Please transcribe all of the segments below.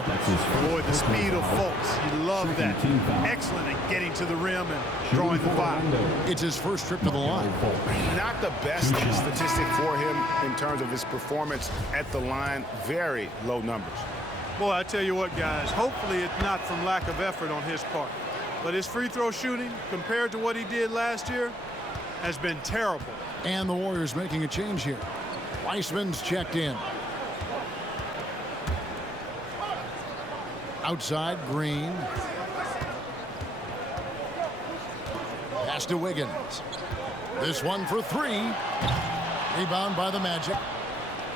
free throw. Boy, the speed of Fultz. You love that. Excellent at getting to the rim and drawing the foul. It's his first trip to the line. Not the best statistic for him in terms of his performance at the line. Very low numbers. Boy, I tell you what, guys, hopefully it's not from lack of effort on his part. But his free throw shooting, compared to what he did last year, has been terrible. And the Warriors making a change here. Weissman's checked in. Outside, Green. Pass to Wiggins. This one for three. Rebound by the Magic.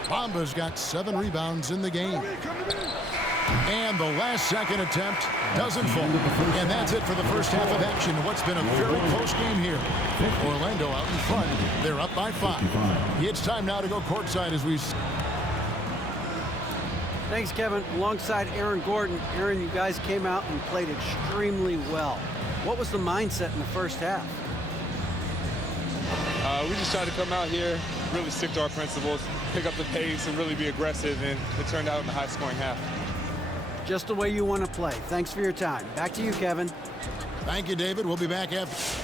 Bamba's got 7 rebounds in the game. And the last second attempt doesn't fall. And that's it for the first half of action. What's been a very close game here. Orlando out in front. They're up by 5. It's time now to go courtside as we... Thanks, Kevin. Alongside Aaron Gordon. Aaron, you guys came out and played extremely well. What was the mindset in the first half? We just tried to come out here, really stick to our principles, pick up the pace, and really be aggressive, and it turned out in a high-scoring half. Just the way you want to play. Thanks for your time. Back to you, Kevin. Thank you, David. We'll be back after...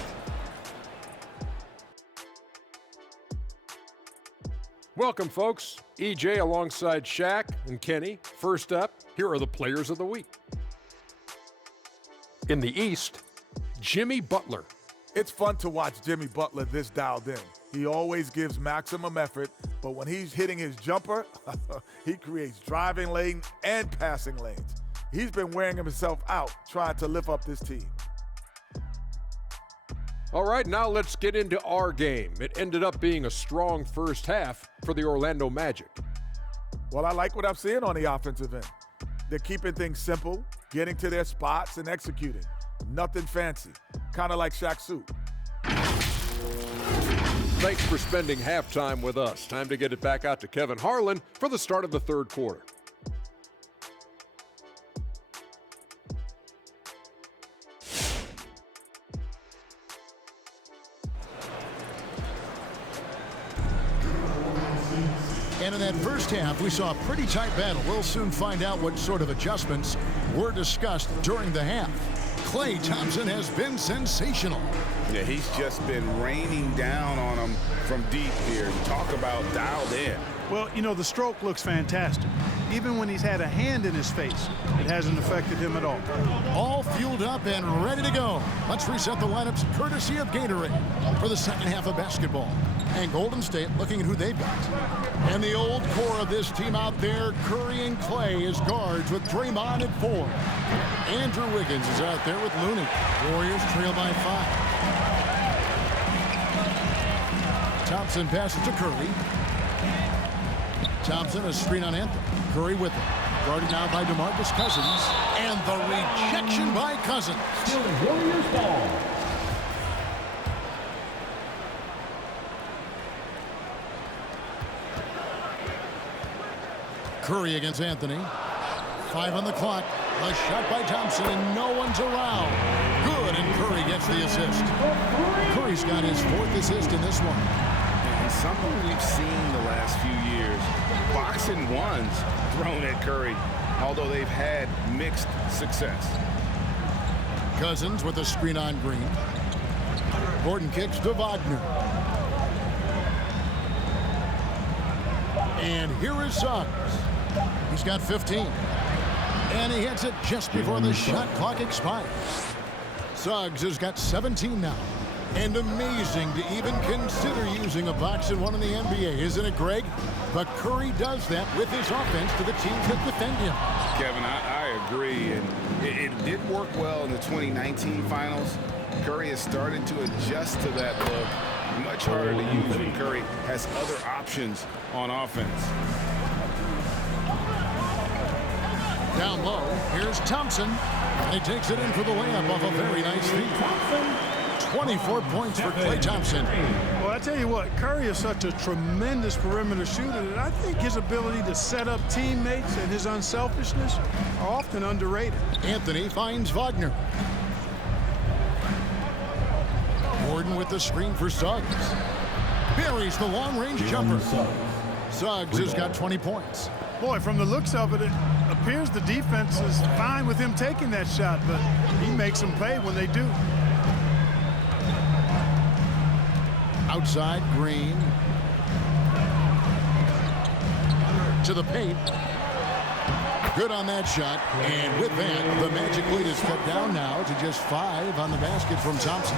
Welcome, folks. EJ alongside Shaq and Kenny. First up, here are the players of the week. In the East, Jimmy Butler. It's fun to watch Jimmy Butler this dialed in. He always gives maximum effort, but when he's hitting his jumper, he creates driving lane and passing lanes. He's been wearing himself out trying to lift up this team. All right, now let's get into our game. It ended up being a strong first half for the Orlando Magic. Well, I like what I'm seeing on the offensive end. They're keeping things simple, getting to their spots and executing. Nothing fancy, kind of like Shaq Suit. Thanks for spending halftime with us. Time to get it back out to Kevin Harlan for the start of the third quarter. And in that first half, we saw a pretty tight battle. We'll soon find out what sort of adjustments were discussed during the half. Klay Thompson has been sensational. Yeah, he's just been raining down on him from deep here. Talk about dialed in. Well, you know, the stroke looks fantastic. Even when he's had a hand in his face, it hasn't affected him at all. All fueled up and ready to go. Let's reset the lineups courtesy of Gatorade for the second half of basketball. And Golden State looking at who they've got. And the old core of this team out there, Curry and Klay as guards with Draymond at 4. Andrew Wiggins is out there with Looney. Warriors trail by 5. Thompson passes to Curry. Thompson a screen on Anthony. Curry with him. Guarded now by DeMarcus Cousins. And the rejection by Cousins. Still Warriors ball. Curry against Anthony. 5 on the clock. A shot by Thompson, and no one's around. Good, and Curry gets the assist. Curry's got his 4th assist in this one. And something we've seen the last few years, boxing ones thrown at Curry, although they've had mixed success. Cousins with a screen on Green. Gordon kicks to Wagner. And here is Suggs. He's got 15. And he hits it just before the shot clock expires. Suggs has got 17 now. And amazing to even consider using a box and one in the NBA, isn't it, Greg? But Curry does that with his offense to the teams that defend him. Kevin, I agree. And it did work well in the 2019 finals. Curry has started to adjust to that look. Much harder to use when Curry has other options on offense. Down low, here's Thompson. And he takes it in for the layup off a very nice feed. 24 points for Klay Thompson. Well, I tell you what, Curry is such a tremendous perimeter shooter that I think his ability to set up teammates and his unselfishness are often underrated. Anthony finds Wagner. Gordon with the screen for Suggs. Buries the long-range jumper. Suggs has got 20 points. Boy, from the looks of it appears the defense is fine with him taking that shot, but he makes them pay when they do. Outside, Green. To the paint. Good on that shot. And with that, the Magic lead is cut down now to just 5 on the basket from Thompson.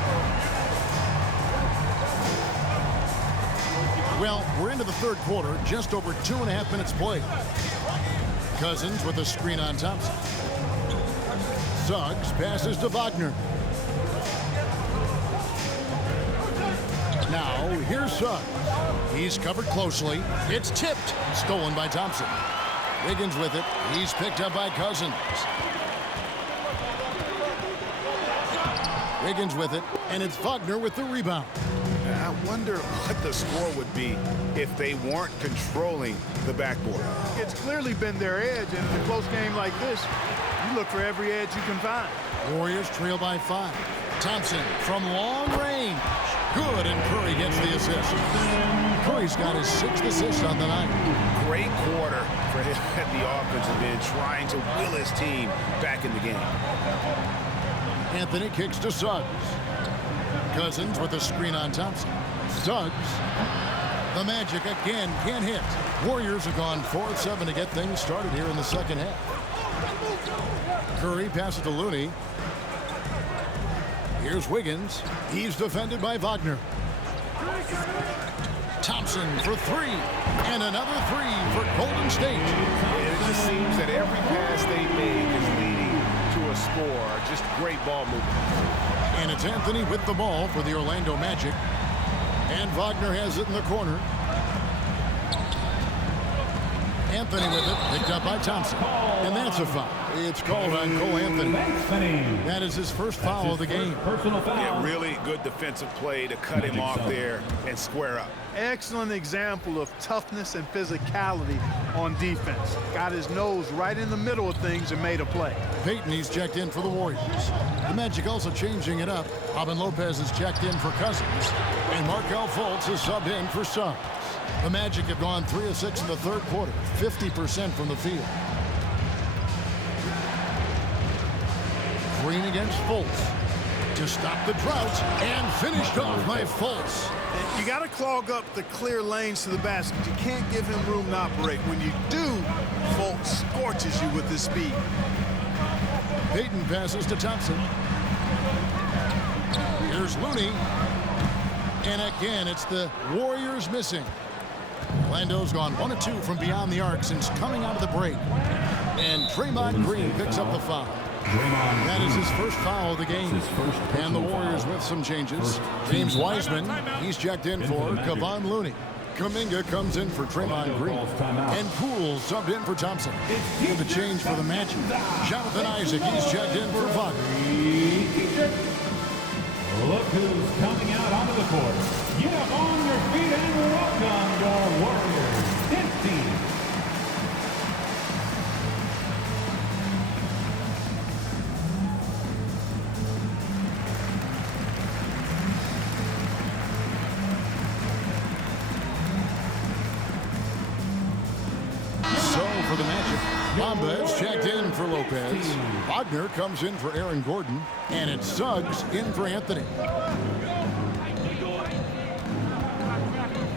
Well, we're into the third quarter, just over 2.5 minutes played. Cousins with a screen on Thompson. Suggs passes to Wagner. Now, here's Suggs. He's covered closely. It's tipped. Stolen by Thompson. Wiggins with it. He's picked up by Cousins. Wiggins with it, and it's Wagner with the rebound. I wonder what the score would be if they weren't controlling the backboard. It's clearly been their edge, and in a close game like this, you look for every edge you can find. Warriors trail by 5. Thompson from long range. Good, and Curry gets the assist. Curry's got his 6th assist on the night. Great quarter for him at the offensive end, trying to will his team back in the game. Anthony kicks to Suggs. Cousins with a screen on Thompson. Suggs. The Magic again can't hit. Warriors have gone 4 of 7 to get things started here in the second half. Curry passes to Looney. Here's Wiggins. He's defended by Wagner. Thompson for 3. And another 3 for Golden State. It just seems that every pass they make is leading to a score. Just great ball movement. And it's Anthony with the ball for the Orlando Magic. And Wagner has it in the corner. Anthony with it, picked up by Thompson. And that's a foul. It's called on Cole Anthony. That is his first foul of the game. Yeah, really good defensive play to cut him off there and square up. Excellent example of toughness and physicality on defense. Got his nose right in the middle of things and made a play. Peyton, he's checked in for the Warriors. The Magic also changing it up. Robin Lopez is checked in for Cousins. And Markelle Fultz is subbed in for Suggs. The Magic have gone 3 of 6 in the third quarter, 50% from the field. Green against Fultz to stop the drought, and finished off by Fultz. You got to clog up the clear lanes to the basket. You can't give him room to operate. When you do, Fultz scorches you with his speed. Peyton passes to Thompson. Here's Looney. And again, it's the Warriors missing. Orlando's gone 1 of 2 from beyond the arc since coming out of the break. And Draymond Green picks up the foul. That is his first foul of the game. And the Warriors with some changes. James Wiseman, he's checked in for Kevon Looney. Kuminga comes in for Draymond Green. And Poole subbed in for Thompson. And the change for the Magic. Jonathan Isaac, he's checked in for Wagner. Look who's coming out onto the court. Get up on your feet and welcome your Warriors 10 team. So for the Magic, Bamba is checked in for Lopez. Wagner comes in for Aaron Gordon. And it's Suggs in for Anthony.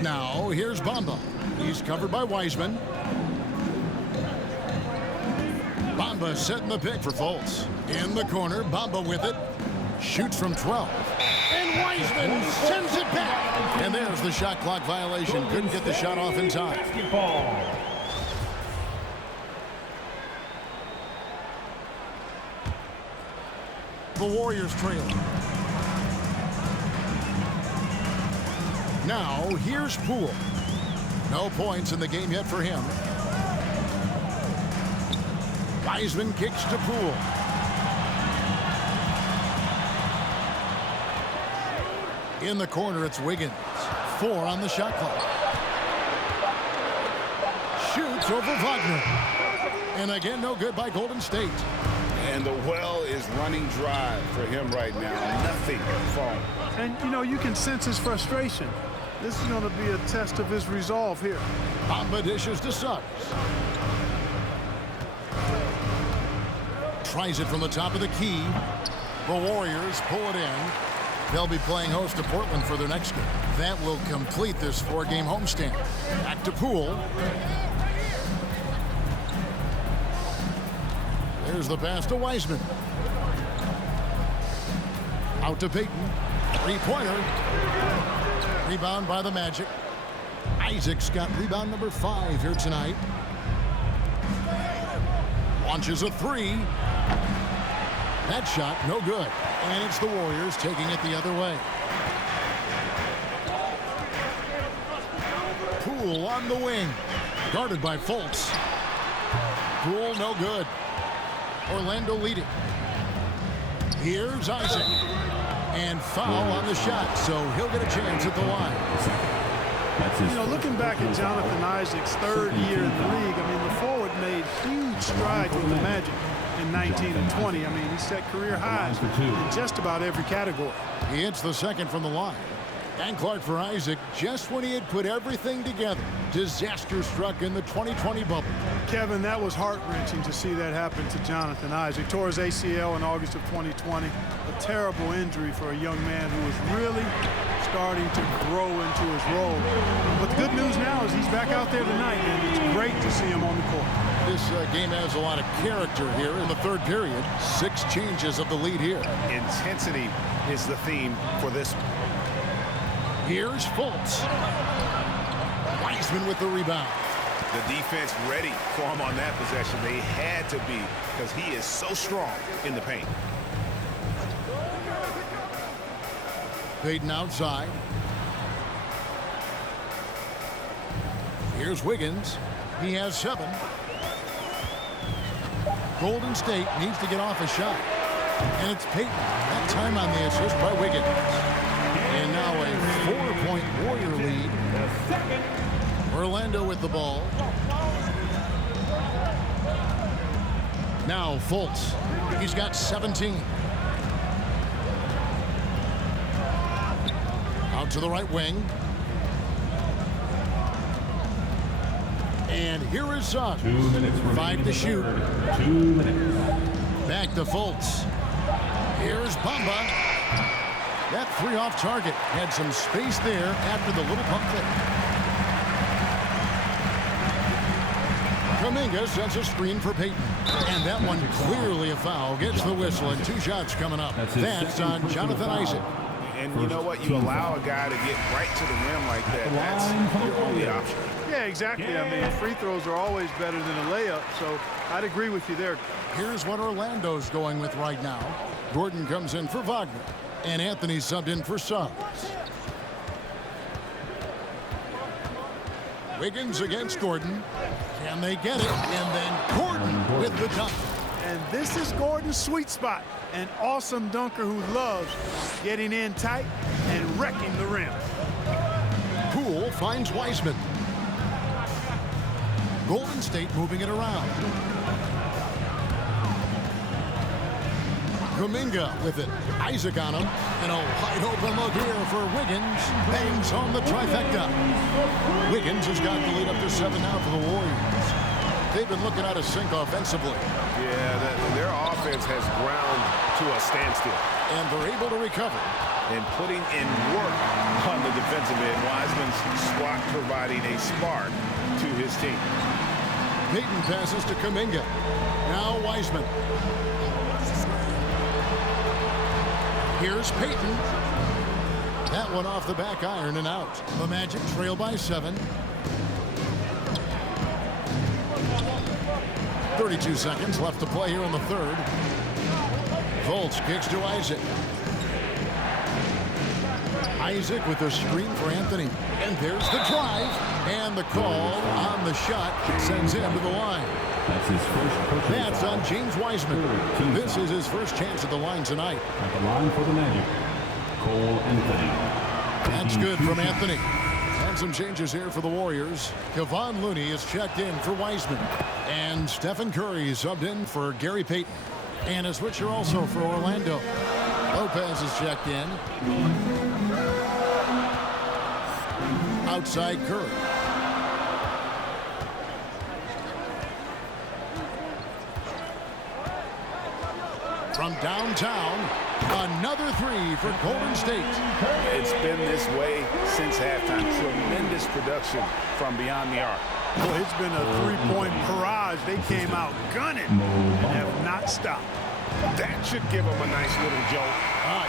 Now, here's Bamba. He's covered by Wiseman. Bamba setting the pick for Fultz. In the corner, Bamba with it. Shoots from 12. And Wiseman sends it back. And there's the shot clock violation. Couldn't get the shot off in time. The Warriors trail. Now, here's Poole. No points in the game yet for him. Wiseman kicks to Poole. In the corner, it's Wiggins. 4 on the shot clock. Shoots over Wagner. And again, no good by Golden State. And the well is running dry for him right now. Nothing falling. And, you know, you can sense his frustration. This is going to be a test of his resolve here. Bamba dishes to Suggs. tries it from the top of the key. The Warriors pull it in. They'll be playing host to Portland for their next game. That will complete this 4-game homestand. Back to Poole. There's the pass to Wiseman. Out to Payton. Three-pointer. Rebound by the Magic. Isaac's got rebound number 5 here tonight. Launches a 3. That shot, no good. And it's the Warriors taking it the other way. Poole on the wing. Guarded by Fultz. Poole, no good. Orlando leading. Here's Isaac. And foul on the shot, so he'll get a chance at the line. You know, looking back at Jonathan Isaac's 3rd year in the league, I mean, the forward made huge strides with the Magic in 19 and 20. I mean, he set career highs in just about every category. He hits the second from the line. And Clark for Isaac, just when he had put everything together. Disaster struck in the 2020 bubble. Kevin, that was heart-wrenching to see that happen to Jonathan Isaac. Tore his ACL in August of 2020. A terrible injury for a young man who was really starting to grow into his role. But the good news now is he's back out there tonight, and it's great to see him on the court. This game has a lot of character here in the 3rd period. 6 changes of the lead here. Intensity is the theme for this. Here's Fultz. Wiseman with the rebound. The defense ready for him on that possession. They had to be, because he is so strong in the paint. Payton outside. Here's Wiggins. He has 7. Golden State needs to get off a shot. And it's Payton. That time on the assist by Wiggins. And now a 4-point Warrior lead. Orlando with the ball. Now Fultz. He's got 17. Out to the right wing. And here is Suggs. 2 minutes. 5 to shoot. 2 minutes. Back to Fultz. Here's Bamba. That 3 off target had some space there after the little pump fake. Kuminga sends a screen for Payton. And that one clearly a foul. Gets the whistle and 2 shots coming up. That's on Jonathan Isaac. And you know what? You allow a guy to get right to the rim like that. That's your only option. Yeah, exactly. I mean, free throws are always better than a layup, so I'd agree with you there. Here's what Orlando's going with right now. Gordon comes in for Wagner. And Anthony subbed in for Suggs. Wiggins against Gordon. Can they get it? And then Gordon with the dunk. And this is Gordon's sweet spot. An awesome dunker who loves getting in tight and wrecking the rim. Poole finds Wiseman. Golden State moving it around. Kuminga with it. Isaac on him. And a wide open look here for Wiggins. Bangs home the trifecta. Wiggins has got the lead up to 7 now for the Warriors. They've been looking out of sync offensively. Yeah, their offense has ground to a standstill. And they're able to recover. And putting in work on the defensive end. Wiseman's squat providing a spark to his team. Payton passes to Kuminga. Now Wiseman. Here's Payton. That one off the back iron and out. The Magic trail by 7. 32 seconds left to play here in the 3rd. Fultz kicks to Isaac. Isaac with the screen for Anthony. And there's the drive. And the call on the shot sends him to the line. That's his first personal That's foul. on James Wiseman. This is his first chance at the line tonight. At the line for the Magic, Cole Anthony. That's good from Anthony. And some changes here for the Warriors. Kevon Looney is checked in for Wiseman. And Stephen Curry subbed in for Gary Payton. And a switcher also for Orlando. Lopez is checked in. Outside Curry. From downtown, another three for Golden State. It's been this way since halftime. Tremendous production from beyond the arc. Well, it's been a three-point barrage. They came out gunning and have not stopped. That should give them a nice little jolt.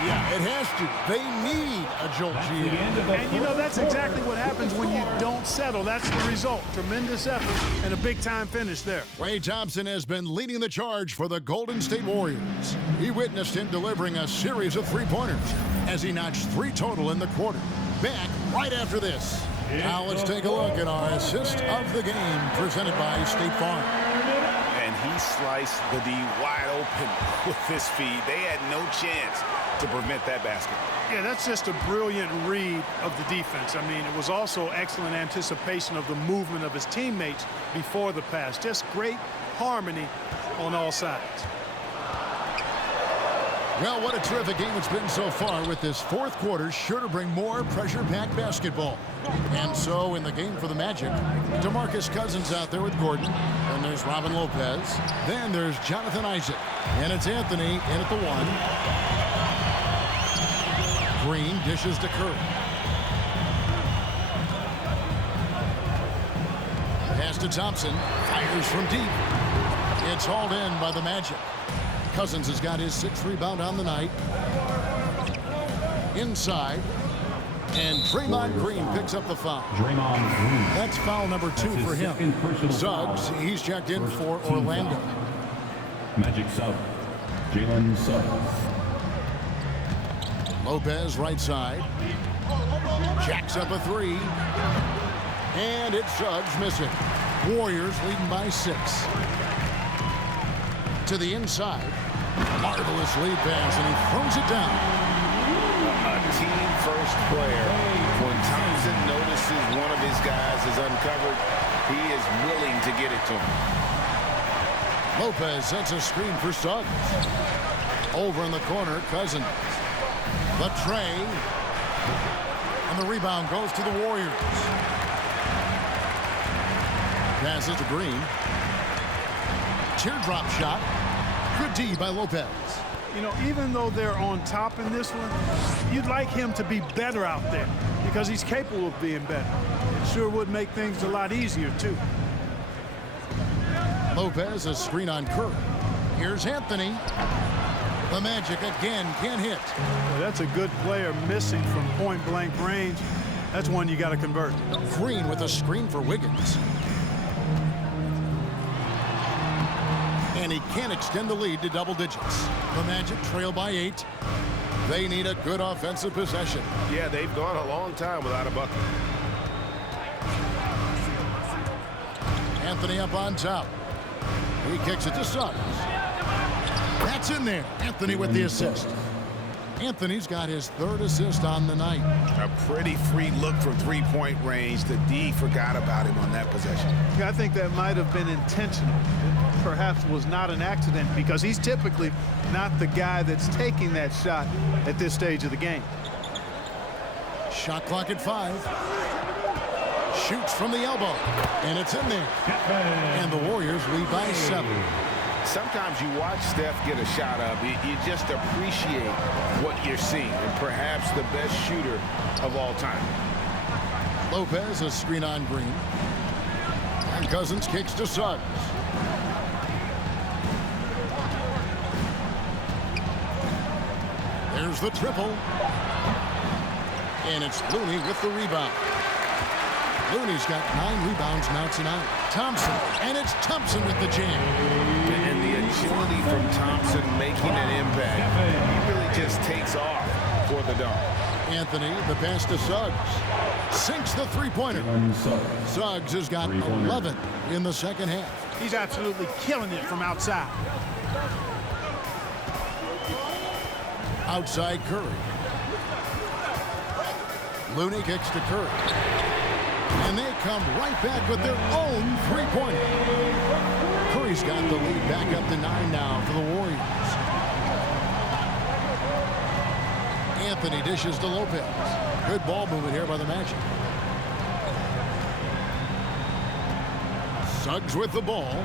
Yeah, it has to. They need a jolt, GM. And, you know, that's exactly what happens when you don't settle. That's the result. Tremendous effort and a big-time finish there. Klay Thompson has been leading the charge for the Golden State Warriors. He witnessed him delivering a series of three-pointers as he notched 3 total in the quarter. Back right after this. Now let's take a look at our assist of the game presented by State Farm. And he sliced the D wide open with this feed. They had no chance to prevent that basket. Yeah, that's just a brilliant read of the defense. I mean, it was also excellent anticipation of the movement of his teammates before the pass. Just great harmony on all sides. Well, what a terrific game it's been so far, with this fourth quarter sure to bring more pressure-packed basketball. And so in the game for the Magic, DeMarcus Cousins out there with Gordon. Then there's Robin Lopez. Then there's Jonathan Isaac. And it's Anthony in at the 1. Green dishes to Curry. Pass to Thompson. Fires from deep. It's hauled in by the Magic. Cousins has got his 6th rebound on the night. Inside. And Draymond Green picks up the foul. Draymond Green. That's foul number 2 for him. Suggs, he's checked in for Orlando. Magic sub, Jalen Suggs. Lopez right side. Jacks up a 3. And it's Suggs missing. Warriors leading by 6. To the inside. Marvelous lead pass, and he throws it down. A team-first player. When Thompson notices one of his guys is uncovered, he is willing to get it to him. Lopez sets a screen for Suggs. Over in the corner, Cousins. The tray. And the rebound goes to the Warriors. Passes to Green. Teardrop shot. Good D by Lopez. You know, even though they're on top in this one, you'd like him to be better out there because he's capable of being better. It sure would make things a lot easier, too. Lopez, a screen on Curry. Here's Anthony. The Magic again can't hit. Well, that's a good player missing from point-blank range. That's one you got to convert. Green with a screen for Wiggins. And he can't extend the lead to double digits. The Magic trail by 8. They need a good offensive possession. Yeah, they've gone a long time without a bucket. Anthony up on top. He kicks it to Suggs. That's in there. Anthony with the assist. Anthony's got his 3rd assist on the night. A pretty free look from three-point range. The D forgot about him on that possession. Yeah, I think that might have been intentional. It perhaps was not an accident because he's typically not the guy that's taking that shot at this stage of the game. Shot clock at 5. Shoots from the elbow. And it's in there. And the Warriors lead by 7. Sometimes you watch Steph get a shot up, you just appreciate what you're seeing, and perhaps the best shooter of all time. Lopez, a screen on Green. And Cousins kicks to Suggs. There's the triple. And it's Looney with the rebound. Looney's got 9 rebounds now tonight. Thompson, and it's Thompson with the jam. And the agility from Thompson making an impact. He really just takes off for the dunk. Anthony, the pass to Suggs. Sinks the three-pointer. Suggs has got 11 in the second half. He's absolutely killing it from outside. Outside Curry. Looney kicks to Curry. And they come right back with their own three-pointer. Curry's got the lead back up to 9 now for the Warriors. Anthony dishes to Lopez. Good ball movement here by the Magic. Suggs with the ball.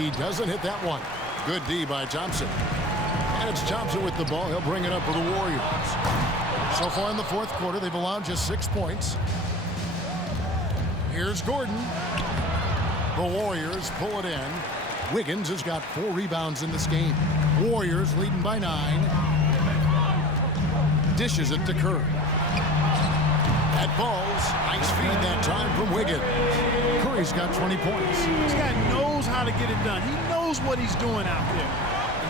He doesn't hit that one. Good D by Thompson. And it's Thompson with the ball. He'll bring it up for the Warriors. So far in the fourth quarter, they've allowed just 6 points. Here's Gordon. The Warriors pull it in. Wiggins has got 4 rebounds in this game. Warriors leading by 9. Dishes it to Curry. That falls. Nice feed that time from Wiggins. Curry's got 20 points. This guy knows how to get it done. He knows what he's doing out there.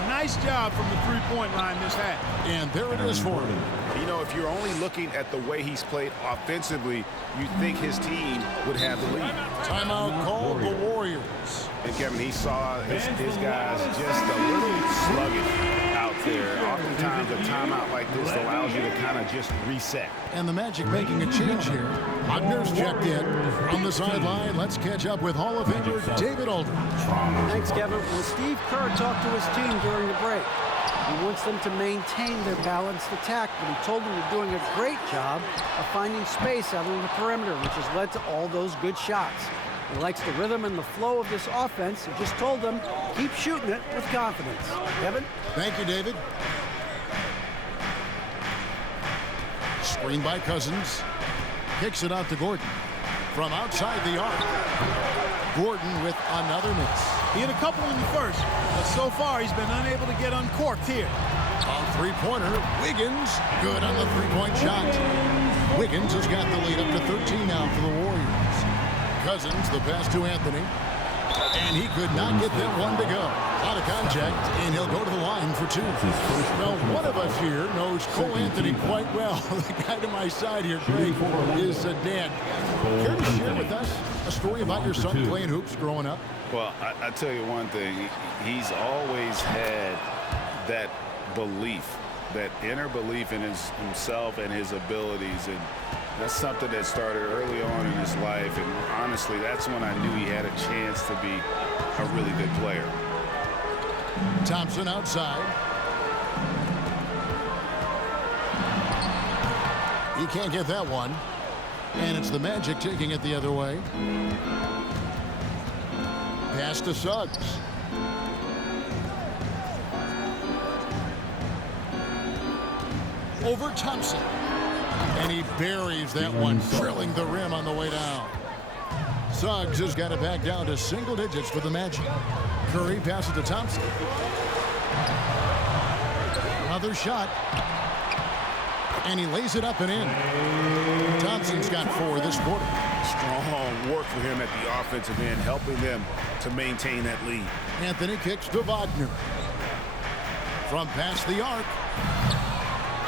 A nice job from the three-point line this half. And there it is for him. You know, if you're only looking at the way he's played offensively, you'd think his team would have the lead. Timeout called the Warriors. And Kevin, he saw his guys just a little sluggish out there. Oftentimes a timeout like this allows you to kind of just reset. And the Magic making a change here. Wagner's checked in. On the sideline, let's catch up with Hall of Famer David Aldridge. Thanks, Kevin. Well, Steve Kerr talked to his team during the break. He wants them to maintain their balanced attack, but he told them they're doing a great job of finding space out on the perimeter, which has led to all those good shots. He likes the rhythm and the flow of this offense. He just told them, keep shooting it with confidence. Kevin? Thank you, David. Screen by Cousins. Kicks it out to Gordon. From outside the arc. Gordon with another miss. He had a couple in the first, but so far he's been unable to get uncorked here. On three-pointer, Wiggins, good on the three-point shot. Wiggins has got the lead up to 13 now for the Warriors. Cousins, the pass to Anthony, and he could not get that one to go. Out of contact, and he'll go to the line for 2. Well, one of us here knows Cole Anthony quite well. The guy to my side here, Greg, is dad. Care to share with us a story about your son playing hoops growing up? Well, I tell you one thing. He's always had that belief, that inner belief in himself and his abilities. And that's something that started early on in his life. And honestly, that's when I knew he had a chance to be a really good player. Thompson outside. He can't get that one. And it's the Magic taking it the other way. Pass to Suggs. Over Thompson. And he buries that one, drilling the rim on the way down. Suggs has got it back down to single digits for the Magic. Curry passes to Thompson. Another shot. And he lays it up and in. Thompson's got 4 this quarter. Strong work for him at the offensive end, helping them to maintain that lead. Anthony kicks to Wagner. From past the arc.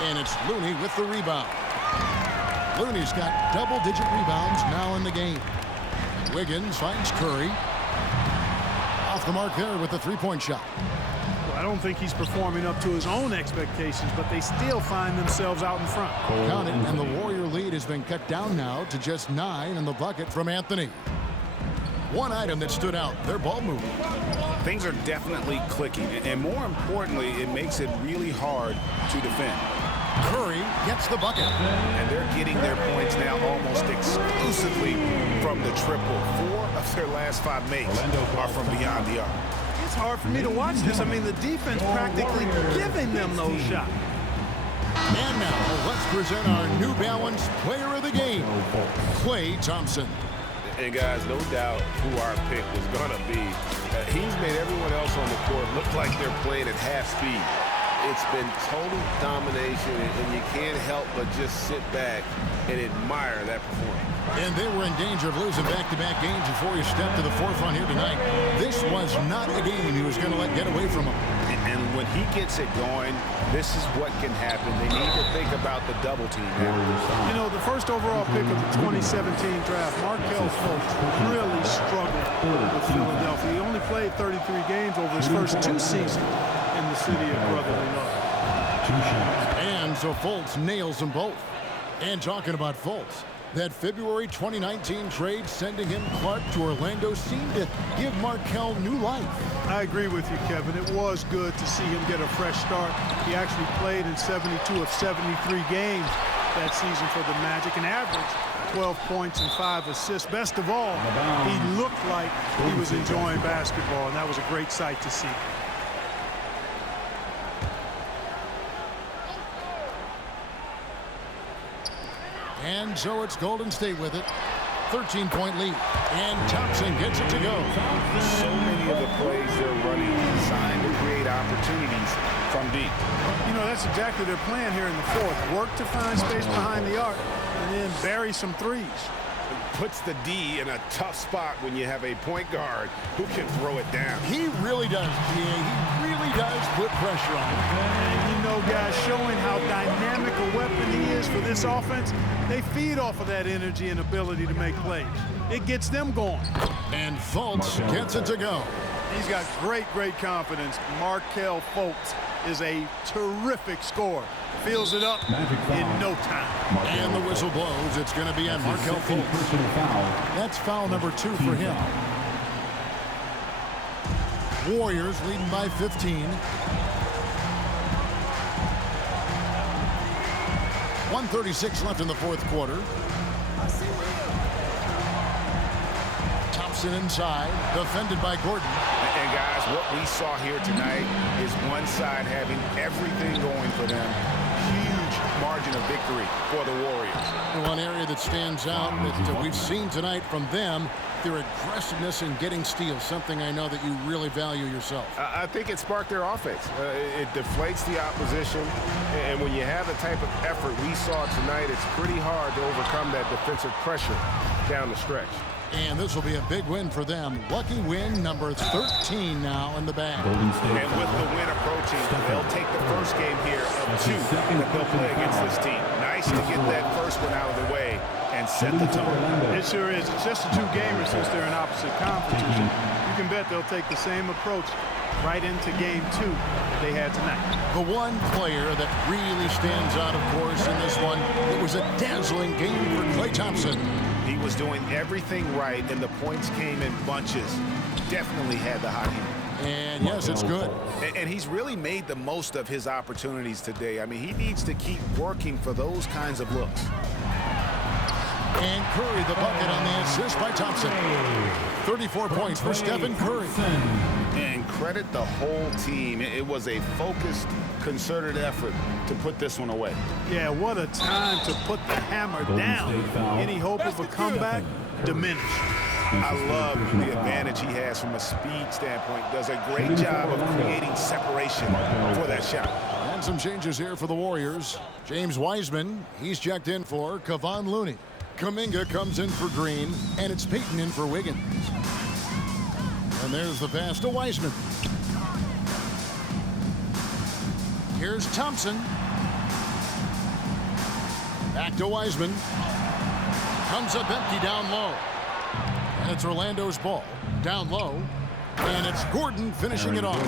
And it's Looney with the rebound. Looney's got double-digit rebounds now in the game. Wiggins finds Curry. Off the mark there with the three-point shot. Well, I don't think he's performing up to his own expectations, but they still find themselves out in front. Count it, and the Warrior lead has been cut down now to just 9 in the bucket from Anthony. One item that stood out, their ball movement. Things are definitely clicking, and more importantly, it makes it really hard to defend. Curry gets the bucket. And they're getting their points now almost exclusively from the triple. 4 of their last 5 makes are from beyond the arc. It's hard for me to watch this. I mean, the defense practically giving them those shots. And now, let's present our New Balance player of the game, Klay Thompson. And guys, no doubt who our pick was going to be. He's made everyone else on the court look like they're playing at half speed. It's been total domination, and you can't help but just sit back and admire that performance. And they were in danger of losing back-to-back games before he stepped to the forefront here tonight. This was not a game he was going to let get away from him. And when he gets it going, this is what can happen. They need to think about the double team now. You know, the first overall pick of the 2017 draft, Markelle Fultz, really struggled with Philadelphia. He only played 33 games over his first 2 seasons in the city of brotherly love. And so Fultz nails them both. And talking about Fultz, that February 2019 trade sending him Clark to Orlando seemed to give Markelle new life. I agree with you, Kevin. It was good to see him get a fresh start. He actually played in 72 of 73 games that season for the Magic and averaged 12 points and 5 assists. Best of all, he looked like he was enjoying basketball, and that was a great sight to see. And so it's Golden State with it. 13-point lead. And Thompson gets it to go. So many of the plays they're running designed to create opportunities from deep. You know, that's exactly their plan here in the fourth. Work to find space behind the arc and then bury some threes. Puts the D in a tough spot when you have a point guard who can throw it down. He really does, He really does put pressure on him. And you know, guys, showing how dynamic a weapon he is for this offense, they feed off of that energy and ability to make plays. It gets them going. And Fultz gets it to go. He's got great confidence. Markelle Fultz is a terrific scorer. Fills it up in no time. And the whistle blows. It's going to be on Markelle Fultz. That's foul number 2 for him. Warriors leading by 15. 1:36 left in the fourth quarter. Thompson inside, defended by Gordon. And guys, what we saw here tonight is one side having everything going for them. Huge margin of victory for the Warriors. And one area that stands out that we've seen tonight from them, their aggressiveness in getting steals, something I know that you really value yourself. I think it sparked their offense. It deflates the opposition, and when you have the type of effort we saw tonight, it's pretty hard to overcome that defensive pressure down the stretch. And this will be a big win for them. Lucky win number 13 now in the bag. And with the win approaching, they'll take the first game here of 2 that they'll play against this team. Nice to get that first one out of the way and set the tone. It sure is. It's just a 2-gamer since they're in opposite conferences. You can bet they'll take the same approach right into game 2 that they had tonight. The one player that really stands out, of course, in this one, it was a dazzling game for Klay Thompson. He was doing everything right, and the points came in bunches. Definitely had the hot hand. And yes, it's good. And he's really made the most of his opportunities today. I mean, he needs to keep working for those kinds of looks. And Curry the bucket on the assist by Thompson. 34 points for Stephen Curry. And credit the whole team. It was a focused, concerted effort to put this one away. Yeah, what a time to put the hammer down. Any hope of a comeback diminished. I love the advantage he has from a speed standpoint. Does a great job of creating separation for that shot. And some changes here for the Warriors. James Wiseman, he's checked in for Kevon Looney. Kuminga comes in for Green, and it's Payton in for Wiggins. And there's the pass to Wiseman. Here's Thompson. Back to Wiseman. Comes up empty down low. And it's Orlando's ball. Down low. And it's Gordon finishing it off.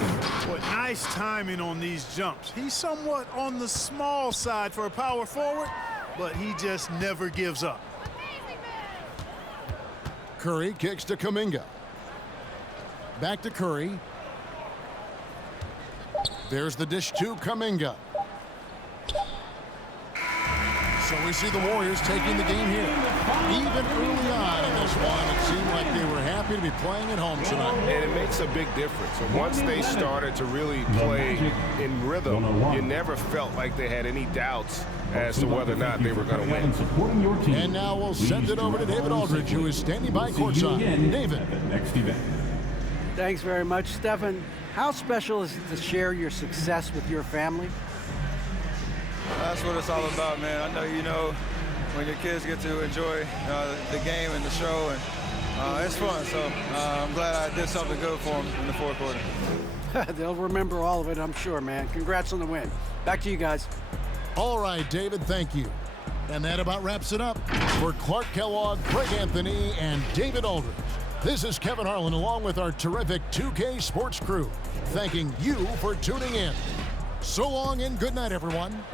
What nice timing on these jumps. He's somewhat on the small side for a power forward, but he just never gives up. Curry kicks to Kuminga. Back to Curry. There's the dish to Kuminga. So we see the Warriors taking the game here. Even early on in this one, it seemed like they were happy to be playing at home tonight. And it makes a big difference. Once they started to really play in rhythm, you never felt like they had any doubts as to whether or not they were going to win. And now we'll send it over to David Aldridge, who is standing by courtside. David. Thanks very much, Stephen. How special is it to share your success with your family? That's what it's all about, man. I know you know when your kids get to enjoy the game and the show, and it's fun. So I'm glad I did something good for them in the fourth quarter. They'll remember all of it, I'm sure, man. Congrats on the win. Back to you guys. All right, David, thank you. And that about wraps it up. For Clark Kellogg, Greg Anthony, and David Aldridge, this is Kevin Harlan along with our terrific 2K Sports crew, thanking you for tuning in. So long and good night, everyone.